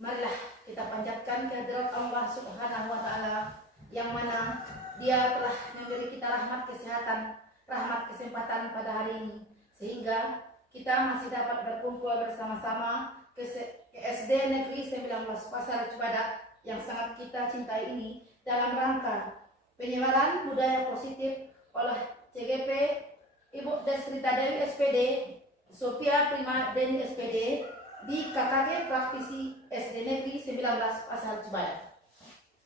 Marilah kita panjatkan kehadirat Allah Subhanahu wa Ta'ala, yang mana Dia telah memberi kita rahmat kesehatan, rahmat kesempatan pada hari ini, sehingga kita masih dapat berkumpul bersama-sama ke SD Negeri 19 Pasar Cibadak yang sangat kita cintai ini, dalam rangka penyebaran budaya positif oleh CGP Ibu Desrita Dewi SPD, Sophia Prima Deni SPD, di KKG Praktisi SD Negeri 19 Pasar Cibadak.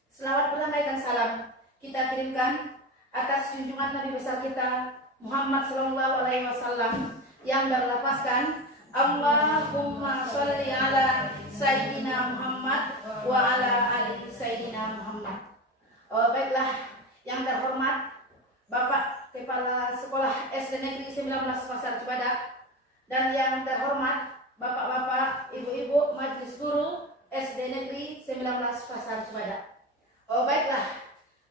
Selawat berlambaikan salam kita kirimkan atas junjungan Nabi besar kita Muhammad Sallallahu Alaihi Wasallam yang berlafazkan Allahumma sholli ala Sayyidina Muhammad wa ala ali Sayyidina Muhammad. Baiklah, yang terhormat Bapak Kepala Sekolah SD Negeri 19 Pasar Cibadak, dan yang terhormat Bapak-bapak, ibu-ibu Majelis Guru SD Negeri 19 Pasar Cibadak. Baiklah,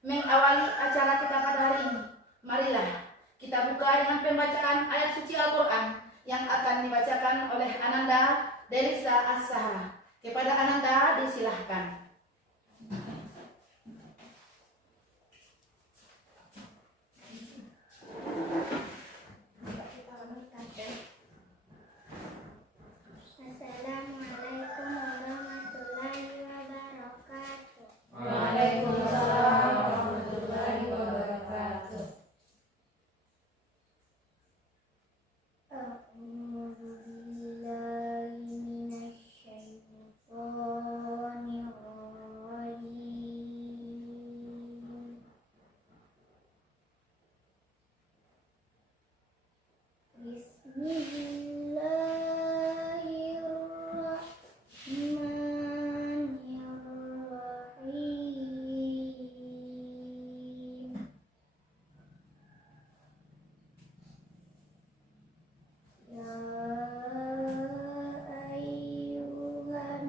mengawali acara kita pada hari ini, marilah kita buka dengan pembacaan ayat suci Al-Quran yang akan dibacakan oleh Ananda Delisa As-Sahara. Kepada Ananda disilahkan. Assalamualaikum warahmatullahi wabarakatuh. Waalaikumsalam warahmatullahi wabarakatuh. A'udzu billahi minasyaitonir rajim. Bismillahirrahmanirrahim. Ya ayyuhan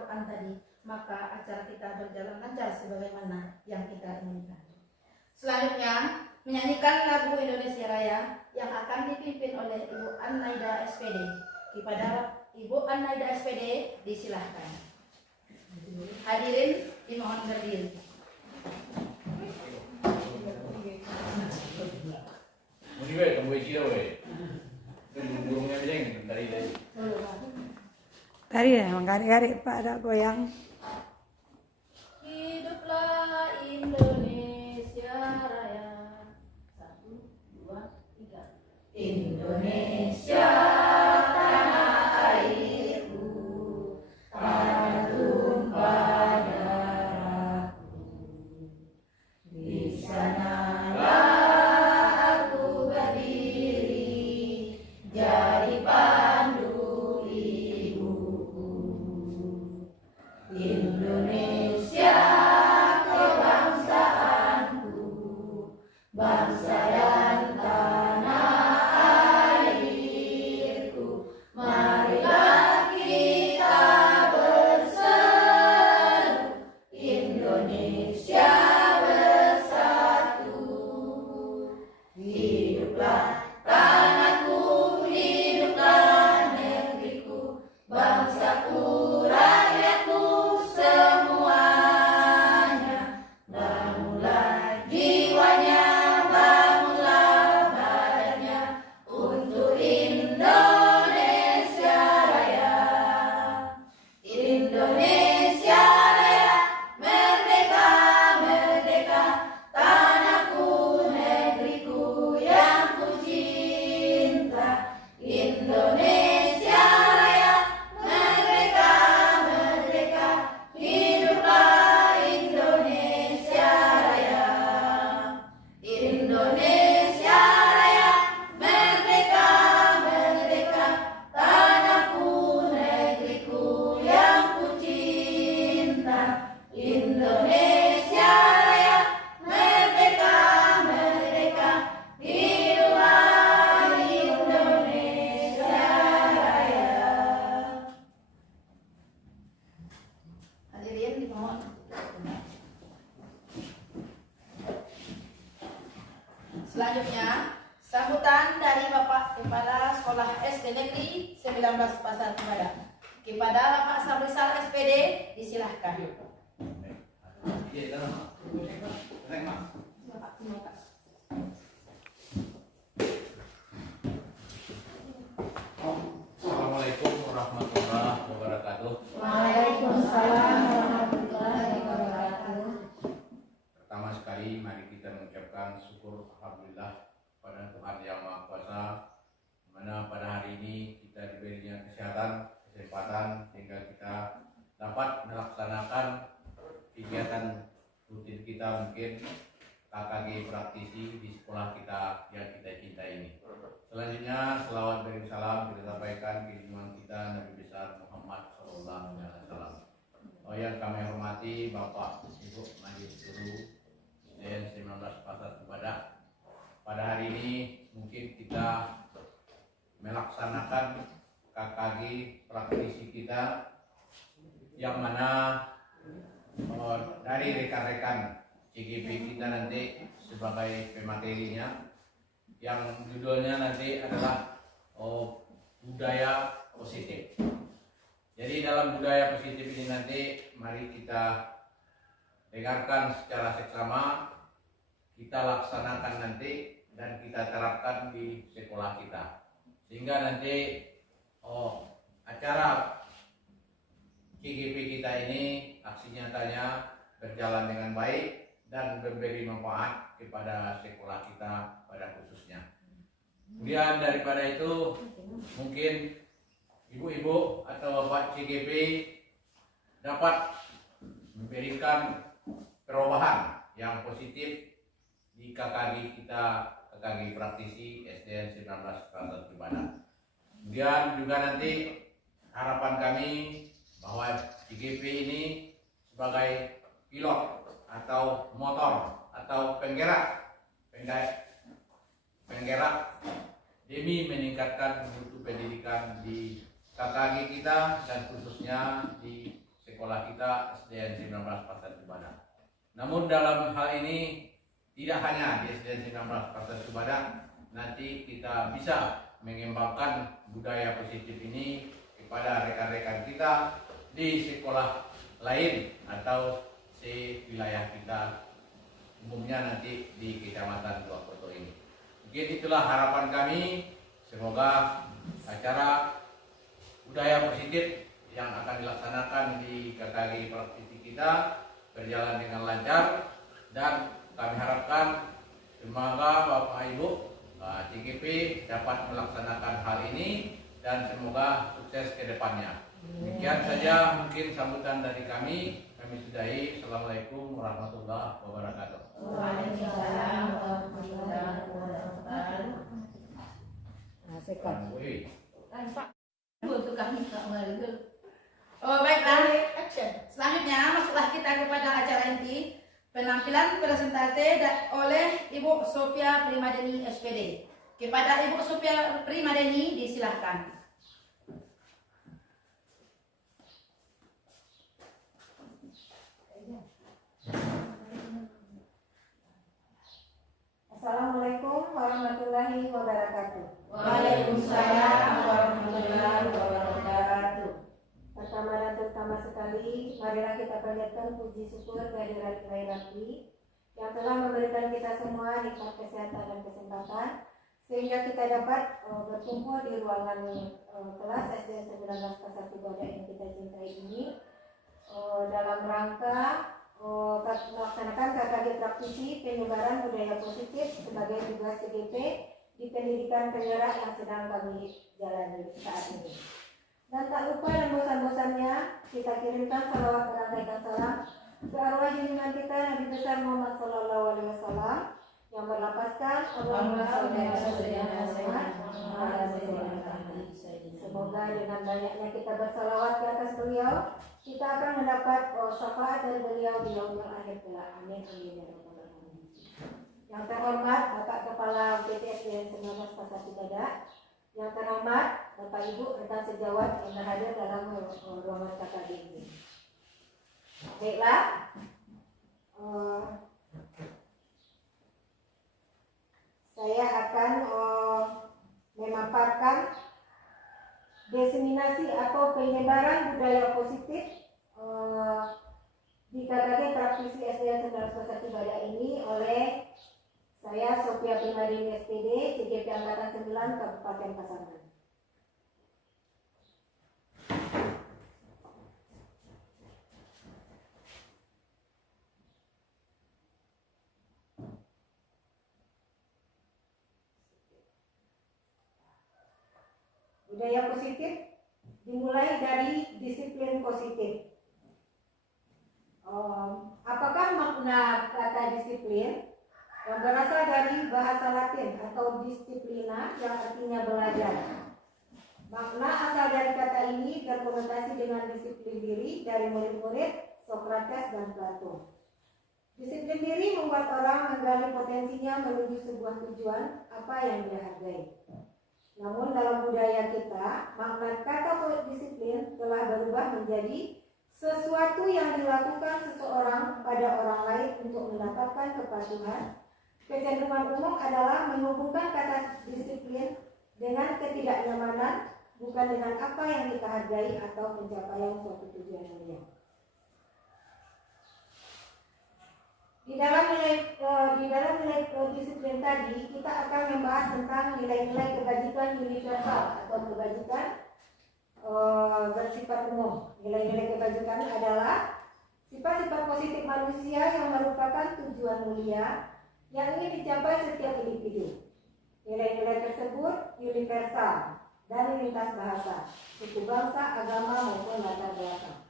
Al-Quran tadi, maka acara kita berjalan lancar sebagaimana yang kita inginkan. Selanjutnya, menyanyikan lagu Indonesia Raya yang akan dipimpin oleh Ibu An-Naida SPD. Kepada Ibu An-Naida SPD disilahkan. Hadirin dimohon berdiri. Muni we, kamu isi we. Burungnya aja yang dari. Tadi emang garik-garik Pak ada goyang. Hiduplah Indonesia Raya. 1, 2, 3. Indonesia tanah airku, tanah tumpah darahku. Di sanalah aku berdiri, jadi pandu ibuku. Indonesia kebangsaanku, bangsa dan tanah airku. Marilah kita berseru, Indonesia bersatu. Hiduplah tanahku, hiduplah negeriku, bangsaku, rakyatku semuanya. Bangunlah jiwanya, bangunlah badannya untuk Indonesia Raya. Indonesia Raya, merdeka, merdeka, tanahku, negeriku yang ku cinta. Indonesia Raya, merdeka, merdeka, hiduplah Indonesia Raya. Indonesia Raya, merdeka, merdeka, tanahku, negeriku yang ku cinta. Indonesia Raya, merdeka, merdeka, hiduplah Indonesia Raya. Hadirin dimohon. Selanjutnya, sambutan dari Bapak Kepala Sekolah SD Negeri 19 Pasar Kebada. Kepada Bapak Sabrisal SPD disilahkan. Iya, dah. Tenang, Mak. Bapak, terima kasih. Assalamualaikum warahmatullahi wabarakatuh. Waalaikumsalam warahmatullahi wabarakatuh. Pertama sekali mari kita mengucapkan syukur alhamdulillah pada Tuhan Yang Maha Kuasa, di mana pada hari ini kita diberinya kesempatan sehingga kita dapat melaksanakan kegiatan rutin kita, mungkin KKG praktisi di sekolah kita yang kita cintai ini. Selanjutnya selawat dan salam kita sampaikan ke junjungan kita Nabi besar Muhammad SAW. Yang kami hormati Bapak Ibu Majelis Guru dan 19 Pasar Kebada. Pada hari ini mungkin kita melaksanakan KKG praktisi kita yang mana dari rekan-rekan CGP kita nanti sebagai pematerinya, yang judulnya nanti adalah budaya positif. Jadi dalam budaya positif ini nanti mari kita dengarkan secara seksama, kita laksanakan nanti dan kita terapkan di sekolah kita, sehingga nanti acara CGP kita ini aksi nyatanya berjalan dengan baik dan memberi manfaat kepada sekolah kita pada khususnya. Kemudian daripada itu mungkin ibu-ibu atau bapak CGP dapat memberikan perubahan yang positif di KKG kita, KKG praktisi SDN 19 Pasar Kebada. Kemudian juga nanti harapan kami bahwa CGP ini sebagai pilot atau motor atau penggerak demi meningkatkan mutu pendidikan di KKG kita dan khususnya di sekolah sekolah kita SDN 19 Pasar Cibadang. Namun dalam hal ini tidak hanya di SDN 19 Pasar Cibadang, nanti kita bisa mengembangkan budaya positif ini kepada rekan-rekan kita di sekolah lain atau di wilayah kita, umumnya nanti di Kecamatan Dua Koto ini. Mungkin itulah harapan kami. Semoga acara budaya positif yang akan dilaksanakan di KKG Provinsi kita berjalan dengan lancar, dan kami harapkan semoga Bapak Ibu CGP dapat melaksanakan hal ini dan semoga sukses ke depannya. Demikian saja mungkin sambutan dari kami. Kami sudahi. Assalamualaikum warahmatullahi wabarakatuh. Waalaikumsalam warahmatullahi wabarakatuh. Nah, sekot. Untuk kami Oh baiklah, selanjutnya masuklah kita kepada acara inti, penampilan presentasi oleh Ibu Sophia Primadeni SPD. Kepada Ibu Sophia Primadeni disilahkan. Assalamualaikum warahmatullahi wabarakatuh. Waalaikumsalam warahmatullahi wabarakatuh. Pertama dan terutama sekali, marilah kita panjatkan puji syukur kehadirat Ilahi Rabbi yang telah memberikan kita semua nikmat kesehatan dan kesempatan sehingga kita dapat berkumpul di ruangan kelas SDN 19 Pasar Cibadang yang kita cintai ini dalam rangka melaksanakan KKG praktisi penyebaran budaya positif sebagai tugas CGP di pendidikan penggerak yang sedang kami jalani saat ini. Dan tak lupa dan bosan-bosannya kita kirimkan salawat berangkaikan salam ke arwah junjungan kita Nabi besar Muhammad Sallallahu Alaihi Wasallam yang berlapaskan Allahumma sholli ala Muhammad. Semoga dengan banyaknya kita bersalawat di atas beliau, kita akan mendapat syafaat dari beliau di yaumul akhir kelak. Amin amin ya rabbal alamin. Yang terhormat Bapak Kepala UPT 19 Pasar Cibadang, yang terhormat Bapak Ibu rekan sejawat yang hadir dalam ruangan KKG ini. Baiklah, saya akan memaparkan diseminasi atau penyebaran budaya positif di KKG praktisi SDN 19 Pasar Cibadang ini oleh saya Sophia Primadeni SPD, CGP Angkatan 9 Kabupaten Pasaman. Budaya positif dimulai dari disiplin positif. Apakah makna kata disiplin? Yang berasal dari bahasa Latin atau disiplina yang artinya belajar. Makna asal dari kata ini berkonotasi dengan disiplin diri dari murid-murid Socrates dan Plato. Disiplin diri membuat orang menggali potensinya menuju sebuah tujuan apa yang dia hargai. Namun dalam budaya kita, makna kata disiplin telah berubah menjadi sesuatu yang dilakukan seseorang pada orang lain untuk mendapatkan kepatuhan. Kecenderungan umum adalah menghubungkan kata disiplin dengan ketidaknyamanan, bukan dengan apa yang kita hargai atau pencapaian suatu tujuan mulia. Di dalam nilai disiplin tadi, kita akan membahas tentang nilai-nilai kebajikan universal atau kebajikan bersifat umum. Nilai-nilai kebajikan adalah sifat-sifat positif manusia yang merupakan tujuan mulia yang ingin dicapai setiap individu. Nilai-nilai tersebut universal dan lintas bahasa, suku bangsa, agama maupun latar belakang.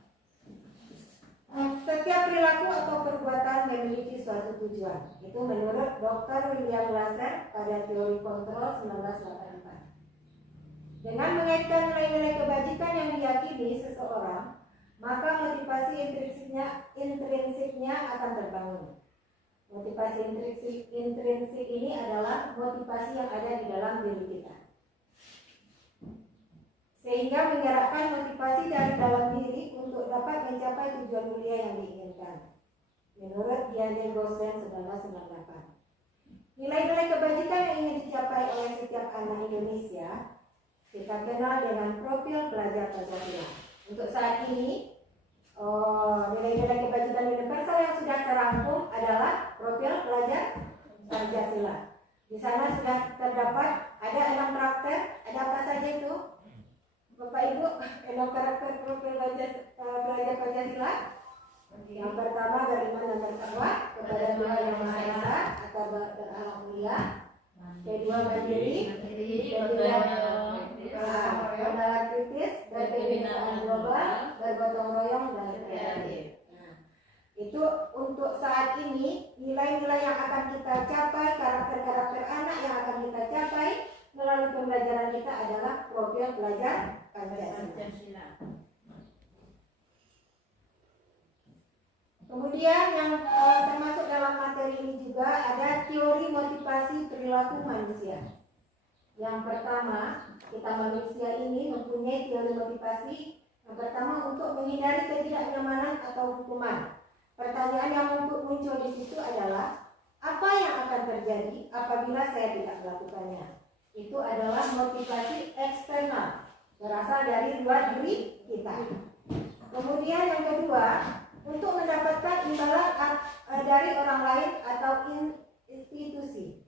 Setiap perilaku atau perbuatan memiliki suatu tujuan. Itu menurut Dr. William Lasser pada teori kontrol 1984. Dengan mengaitkan nilai-nilai kebajikan yang diyakini seseorang, maka motivasi intrinsiknya akan terbangun. Motivasi intrinsik ini adalah motivasi yang ada di dalam diri kita. sehingga menyerapkan motivasi dari dalam diri untuk dapat mencapai tujuan mulia yang diinginkan. Menurut Diane Gosen 1998. Nilai-nilai kebajikan yang ingin dicapai oleh setiap anak Indonesia kita kenal dengan profil pelajar Pancasila. Untuk saat ini, nilai-nilai kebajikan universal yang sudah terangkum adalah profil pelajar Pancasila. Di sana sudah terdapat ada 6 karakter. Ada apa saja itu? Bapak Ibu, 6 karakter profil pelajar Pancasila. Yang pertama, beriman dan bertakwa kepada Tuhan Yang Maha Esa atau berakhlak mulia. Kedua, mandiri, bernalar kritis, berkebinekaan global, bergotong royong dan kreatif. Nah, itu untuk saat ini nilai-nilai yang akan kita capai, karakter-karakter anak yang akan kita capai melalui pembelajaran kita adalah profil pelajar Pancasila. Kemudian yang termasuk dalam materi ini juga ada teori motivasi perilaku manusia. Yang pertama, kita manusia ini mempunyai teori motivasi. Yang pertama, untuk menghindari ketidaknyamanan atau hukuman. Pertanyaan yang muncul di situ adalah, apa yang akan terjadi apabila saya tidak melakukannya? Itu adalah motivasi eksternal, berasal dari luar diri kita. Kemudian yang kedua, untuk mendapatkan imbalan dari orang lain atau institusi.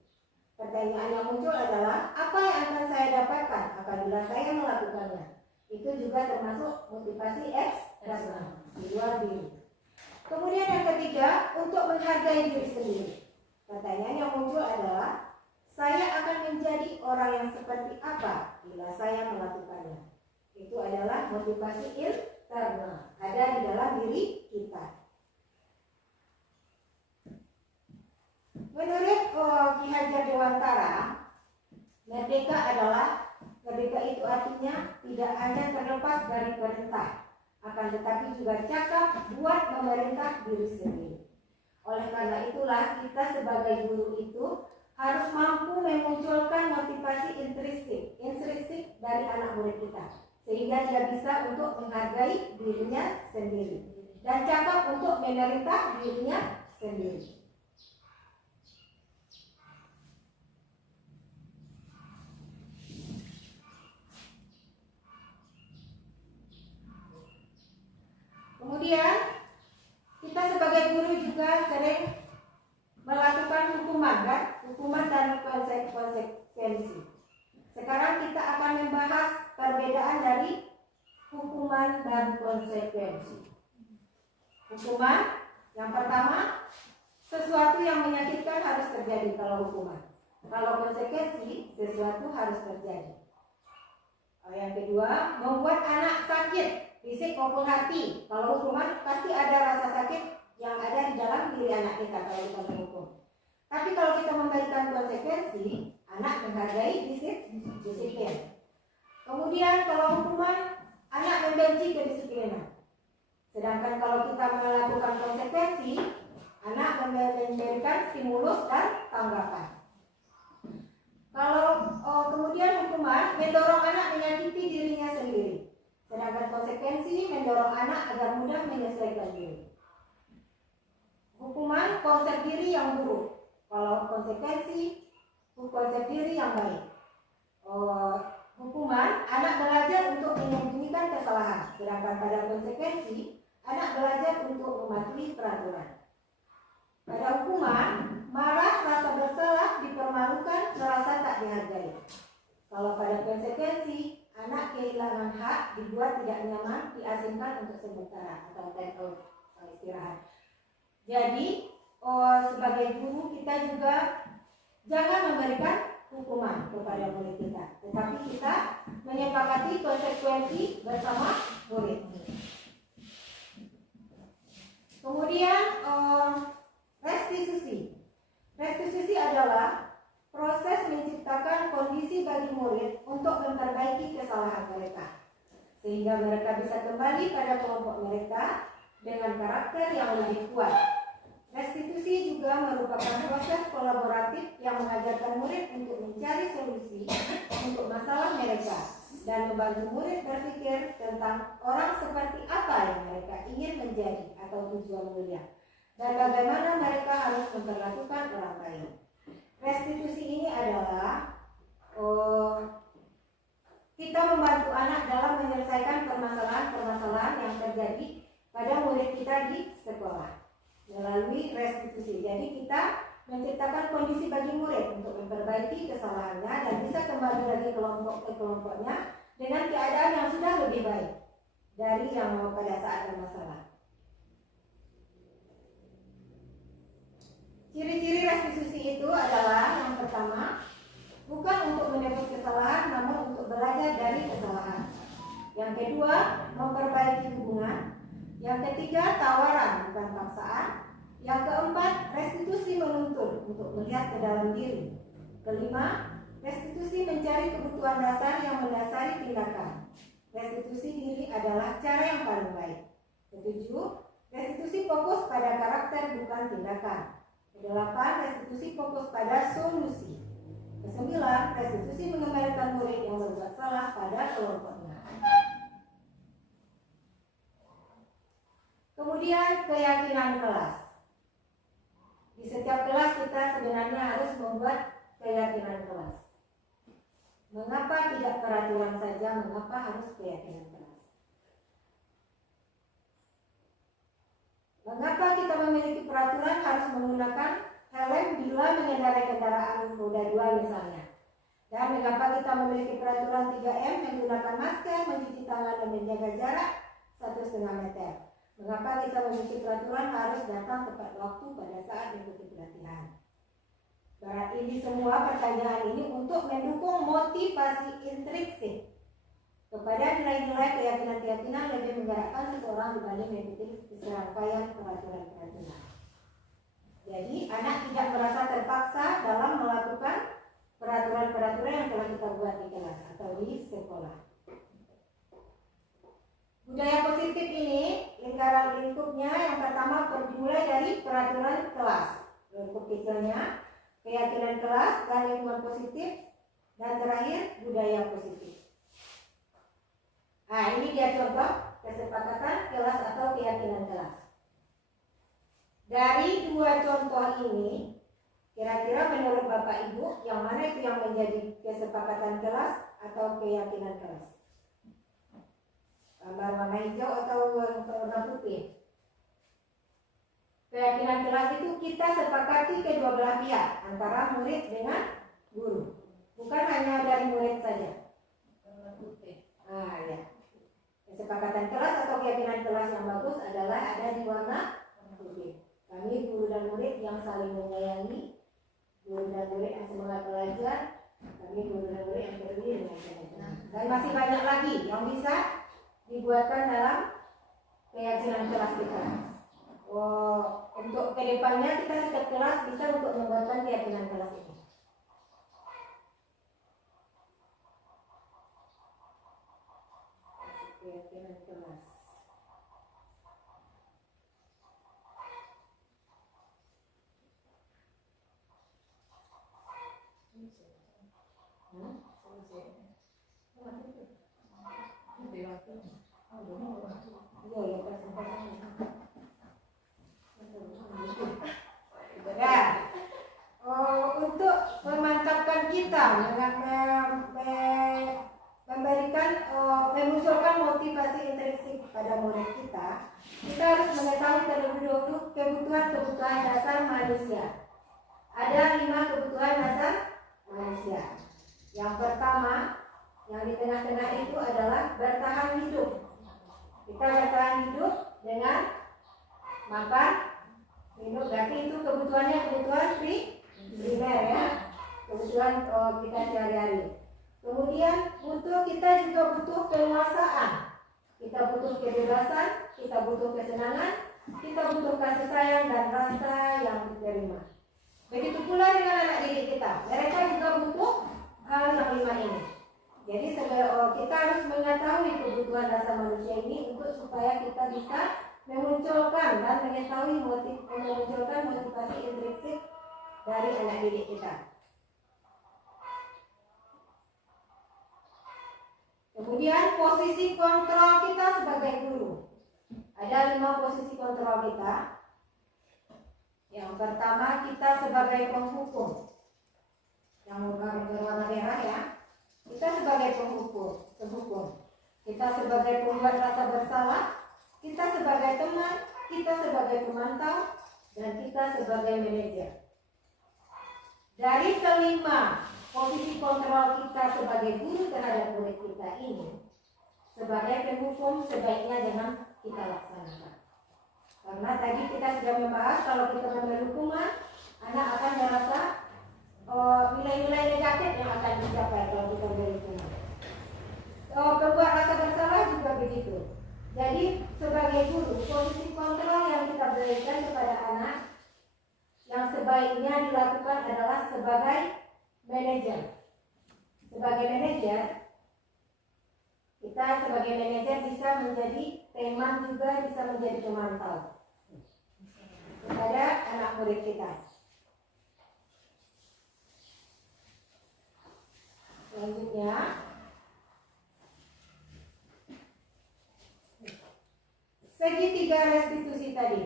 Pertanyaan yang muncul adalah, apa yang akan saya dapatkan apabila saya melakukannya? Itu juga termasuk motivasi eksternal, di luar diri. Kemudian yang ketiga, untuk menghargai diri sendiri. Pertanyaan yang muncul adalah, saya akan menjadi orang yang seperti apa bila saya melakukannya? Itu adalah motivasi internal, ada di dalam diri kita. Menurut Ki Hajar Dewantara, merdeka itu artinya tidak hanya terlepas dari perintah, akan tetapi juga cakap buat memerintah diri sendiri. Oleh karena itulah kita sebagai guru itu harus mampu memunculkan motivasi intrinsik dari anak murid kita, sehingga dia bisa untuk menghargai dirinya sendiri dan cakap untuk memerintah dirinya sendiri. Kemudian kita sebagai guru juga sering melakukan hukuman dan konsekuensi. Sekarang kita akan membahas perbedaan dari hukuman dan konsekuensi. Hukuman yang pertama, sesuatu yang menyakitkan harus terjadi kalau hukuman. Kalau konsekuensi, sesuatu harus terjadi. Yang kedua, membuat anak sakit, fisik maupun hati. Kalau hukuman pasti ada rasa sakit yang ada di dalam diri anak kita kalau kita menghukum. Tapi kalau kita memberikan konsekuensi, anak menghargai disiplin. Kemudian kalau hukuman, anak membenci kedisiplinan. Sedangkan kalau kita melakukan konsekuensi, anak memberikan stimulus dan tanggapan. Kalau kemudian hukuman mendorong anak menyakiti dirinya sendiri. Sedangkan konsekuensi mendorong anak agar mudah menyesuaikan diri. Hukuman konsep diri yang buruk. Kalau konsekuensi konsep diri yang baik. Hukuman anak belajar untuk menyembunyikan kesalahan. Sedangkan pada konsekuensi anak belajar untuk mematuhi peraturan. Pada hukuman, marah, rasa bersalah, dipermalukan, merasa tak dihargai. Kalau pada konsekuensi, anak kehilangan hak, dibuat tidak nyaman, diasingkan untuk sementara atau istirahat. Jadi, sebagai guru kita juga jangan memberikan hukuman kepada murid kita, tetapi kita menyepakati konsekuensi bersama murid. Kemudian restitusi. Restitusi adalah proses menciptakan kondisi bagi murid untuk memperbaiki kesalahan mereka, sehingga mereka bisa kembali pada kelompok mereka dengan karakter yang lebih kuat. Restitusi juga merupakan proses kolaboratif yang mengajarkan murid untuk mencari solusi untuk masalah mereka, dan membantu murid berpikir tentang orang seperti apa yang mereka ingin menjadi atau tujuan mulia, dan bagaimana mereka harus memperlakukan orang lain. Restitusi ini adalah kita membantu anak dalam menyelesaikan permasalahan-permasalahan yang terjadi pada murid kita di sekolah melalui restitusi. Jadi kita menciptakan kondisi bagi murid untuk memperbaiki kesalahannya dan bisa kembali lagi kelompok ke kelompoknya dengan keadaan yang sudah lebih baik dari yang pada saat bermasalah. Ciri-ciri restitusi itu adalah yang pertama, bukan untuk menebus kesalahan, namun untuk belajar dari kesalahan. Yang kedua, memperbaiki hubungan. Yang ketiga, tawaran bukan paksaan. Yang keempat, restitusi menuntun untuk melihat ke dalam diri. Kelima, restitusi mencari kebutuhan dasar yang mendasari tindakan. Restitusi diri adalah cara yang paling baik. Ketujuh, restitusi fokus pada karakter bukan tindakan. Kedelapan, restitusi fokus pada solusi. Kesembilan, restitusi mengembalikan murid yang berbuat salah pada kelompoknya. Kemudian keyakinan kelas. Di setiap kelas kita sebenarnya harus membuat keyakinan kelas. Mengapa tidak peraturan saja, mengapa harus keyakinan kelas? Mengapa kita memiliki peraturan harus menggunakan helm bila mengendarai kendaraan roda 2 misalnya? Dan mengapa kita memiliki peraturan 3M menggunakan masker, mencuci tangan dan menjaga jarak 1,5 meter? Mengapa kita memiliki peraturan harus datang tepat waktu pada saat mengikuti pelatihan? Berarti ini semua pertanyaan ini untuk mendukung motivasi intrinsik kepada nilai-nilai keyakinan-keyakinan lebih menggerakkan seseorang dibanding mengikuti serangkaian peraturan-peraturan. Jadi anak tidak merasa terpaksa dalam melakukan peraturan-peraturan yang telah kita buat di kelas atau di sekolah. Budaya positif ini, lingkaran lingkupnya yang pertama dimulai dari peraturan kelas, lingkup kecilnya, keyakinan kelas dan lingkungan positif, dan terakhir budaya positif. Nah, ini dia contoh kesepakatan kelas atau keyakinan kelas. Dari dua contoh ini, kira-kira menurut Bapak Ibu, yang mana itu yang menjadi kesepakatan kelas atau keyakinan kelas? Gambar warna hijau atau warna putih? Keyakinan kelas itu kita sepakati kedua belah pihak, antara murid dengan guru, bukan hanya dari murid saja. Warna putih. Ah ya, kesepakatan kelas atau keyakinan kelas yang bagus adalah ada di warna putih. Kami guru dan murid yang saling menyayangi, guru dan murid yang semangat belajar, kami guru dan murid yang peduli dengan keyakinan. Dan masih banyak lagi yang bisa dibuatkan dalam keyakinan kelas kita. Untuk kedepannya kita setiap kelas bisa untuk membuatkan keyakinan kelas ini. Keyakinan kelas. Untuk memantapkan kita, memberikan, memunculkan motivasi intrinsik pada murid kita harus mengetahui terlebih dahulu kebutuhan-kebutuhan dasar manusia. Ada 5 kebutuhan dasar manusia. Yang pertama, yang di tengah-tengah itu adalah bertahan hidup. Kita bertahan hidup dengan makan, minum. Berarti itu kebutuhannya kebutuhan primer ya, kebutuhan kita sehari-hari. Kemudian kita juga butuh penguasaan. Kita butuh kebebasan, kita butuh kesenangan, kita butuh kasih sayang dan rasa yang diterima. Begitu pula dengan anak didik kita. Mereka juga butuh hal yang 5 ini. Jadi kita harus mengetahui kebutuhan dasar manusia ini untuk supaya kita bisa memunculkan dan mengetahui memunculkan motivasi intrinsik dari anak didik kita. Kemudian posisi kontrol kita sebagai guru. Ada 5 posisi kontrol kita. Yang pertama, kita sebagai penghukum. Yang berwarna merah ya. Kita sebagai penghukum. Kita sebagai pembuat rasa bersalah. Kita sebagai teman. Kita sebagai pemantau. Dan kita sebagai manajer. Dari kelima posisi kontrol kita sebagai guru terhadap murid kita ini, sebagai penghukum sebaiknya jangan kita laksanakan. Karena tadi kita sudah membahas kalau kita memberi hukuman, anak akan merasa nilai-nilai negatif yang akan dicapai kalau kita memberi hukuman. Pembuat rasa bersalah juga begitu. Jadi sebagai guru, posisi kontrol yang kita berikan kepada anak yang sebaiknya dilakukan adalah sebagai manajer. Sebagai manajer, kita sebagai manajer bisa menjadi teman juga bisa menjadi pemantau kepada anak murid kita. Selanjutnya, segitiga restitusi tadi.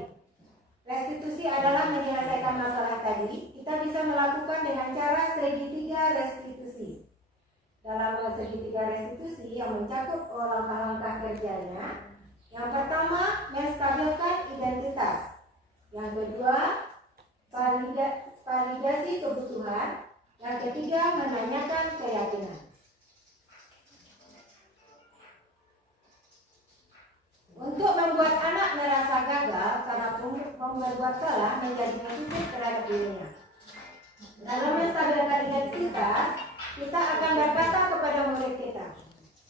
Restitusi adalah menyelesaikan masalah tadi. Kita bisa melakukan dengan cara segitiga restitusi. Dalam segitiga restitusi yang mencakup langkah-langkah kerjanya, yang pertama menstabilkan identitas. Yang kedua, validasi kebutuhan. Yang ketiga, menanyakan keyakinan. Untuk membuat anak merasa gagal karena berbuat salah menjadi musuh terhadap dirinya. Dalam menstabilkan identitas, kita akan berkata kepada murid kita,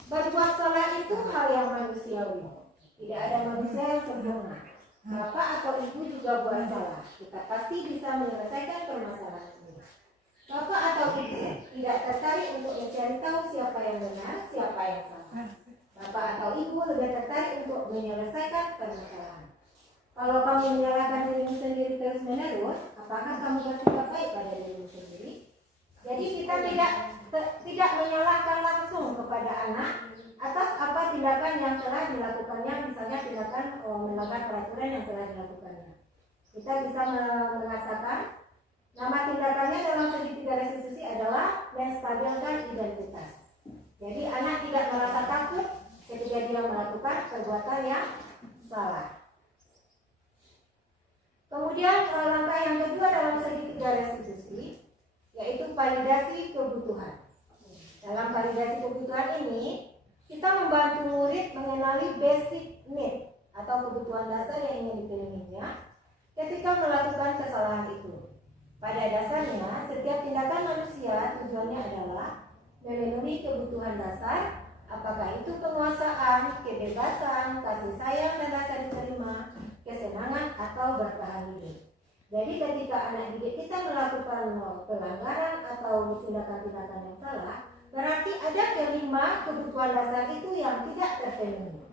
berbuat salah itu hal yang manusiawi. Tidak ada manusia yang sempurna. Bapak atau ibu juga buat salah. Kita pasti bisa menyelesaikan permasalahan ini. Bapak atau ibu tidak tertarik untuk mencari tahu siapa yang benar, siapa yang salah. Bapak atau ibu lebih tertarik untuk menyelesaikan permasalahan. Kalau kamu menyalahkan dirimu sendiri terus menerus, apakah kamu bersikap baik pada dirimu sendiri? Jadi kita tidak menyalahkan langsung kepada anak atas apa tindakan yang telah dilakukannya, misalnya tindakan melanggar peraturan yang telah dilakukannya. Kita bisa mengatakan nama tindakannya dalam segitiga restitusi adalah menstabilkan identitas. Jadi anak tidak merasa takut ketika dia melakukan perbuatan yang salah. Kemudian langkah yang kedua dalam segitiga restitusi yaitu validasi kebutuhan. Dalam validasi kebutuhan ini kita membantu murid mengenali basic need atau kebutuhan dasar yang ingin dipenuhinya ketika melakukan kesalahan itu. Pada dasarnya setiap tindakan manusia tujuannya adalah memenuhi kebutuhan dasar, apakah itu penguasaan, kebebasan, kasih sayang dan rasa diterima, kesenangan atau bertahan hidup. Jadi ketika anak didik kita melakukan pelanggaran atau tindakan-tindakan yang salah, berarti ada kelima kebutuhan dasar itu yang tidak terpenuhi.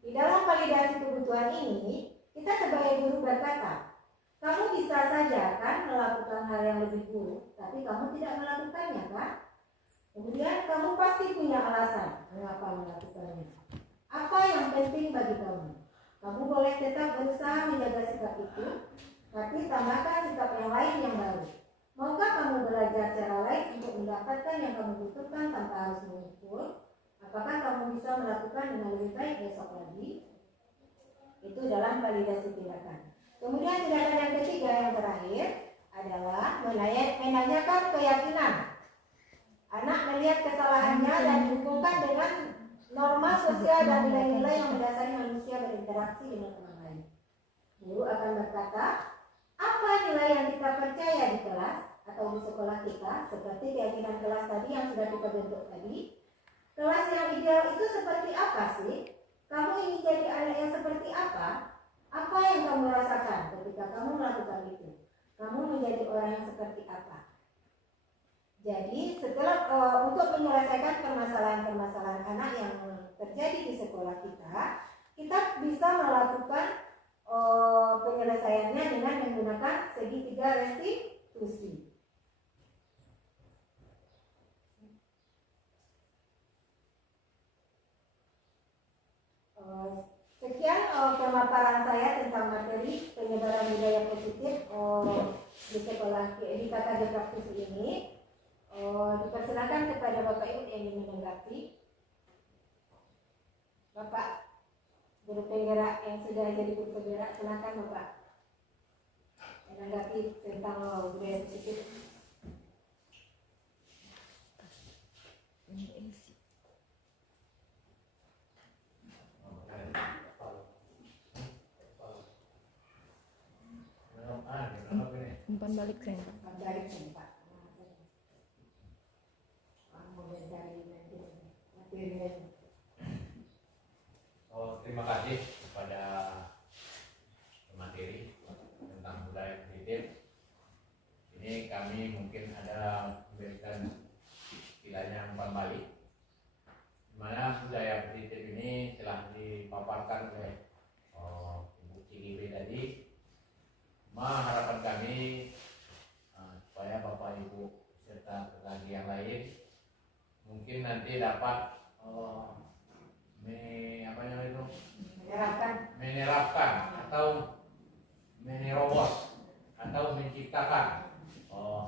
Di dalam validasi kebutuhan ini, kita sebagai guru berkata, kamu bisa saja kan melakukan hal yang lebih buruk, tapi kamu tidak melakukannya kan? Kemudian kamu pasti punya alasan mengapa melakukannya. Apa yang penting bagi kamu? Kamu boleh tetap berusaha menjaga sikap itu, tapi tambahkan sikap yang lain yang baru. Maukah kamu belajar cara lain untuk mendapatkan yang kamu butuhkan tanpa harus memukul? Apakah kamu bisa melakukan dengan lebih baik besok lagi? Itu dalam validasi tindakan. Kemudian tindakan yang ketiga yang terakhir adalah menanyakan keyakinan. Anak melihat kesalahannya dan dihubungkan dengan norma sosial dan nilai-nilai yang mendasari manusia berinteraksi dengan orang lain. Guru akan berkata, apa nilai yang kita percaya di kelas atau di sekolah kita, seperti keyakinan kelas tadi yang sudah kita bentuk tadi. Kelas yang ideal itu seperti apa sih? Kamu ingin jadi anak yang seperti apa? Apa yang kamu rasakan ketika kamu melakukan itu? Kamu menjadi orang yang seperti apa? Jadi setelah untuk menyelesaikan permasalahan-permasalahan anak yang terjadi di sekolah kita bisa melakukan penyelesaiannya dengan menggunakan segitiga restitusi. belajar praktis ini. Dipersilakan kepada Bapak Ibu yang ingin menanggapi. Bapak guru penggerak yang sudah jadi guru penggerak, silakan Bapak menanggapi tentang budaya positif. Umpan balik saya. Balik Pak. Dari Terima kasih kepada pemateri tentang budaya positif. Ini kami mungkin ada memberikan istilahnya umpan balik, di mana budaya positif ini telah dipaparkan oleh Ibu Cigiwi tadi. Harapan kami supaya Bapak Ibu serta lagi yang lain mungkin nanti dapat menerapkan atau menerobos atau menciptakan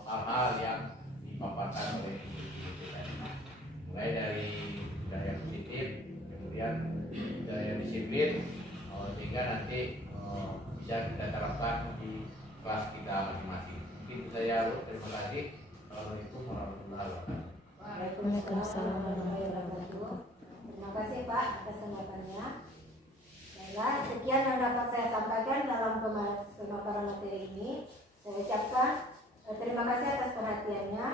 hal-hal yang dipaparkan oleh Ibu Cigiwi tadi, mulai dari budaya positif, kemudian budaya disiplin, sehingga nanti bisa kita terapkan di kelas kita masing-masing. Mungkin saya terima kasih. Assalamualaikum warahmatullahi wabarakatuh. Waalaikumsalam warahmatullahi wabarakatuh. Terima kasih Pak atas tanggapannya. Baiklah, sekian yang dapat saya sampaikan dalam pemaparan materi ini. Saya ucapkan terima kasih atas perhatiannya.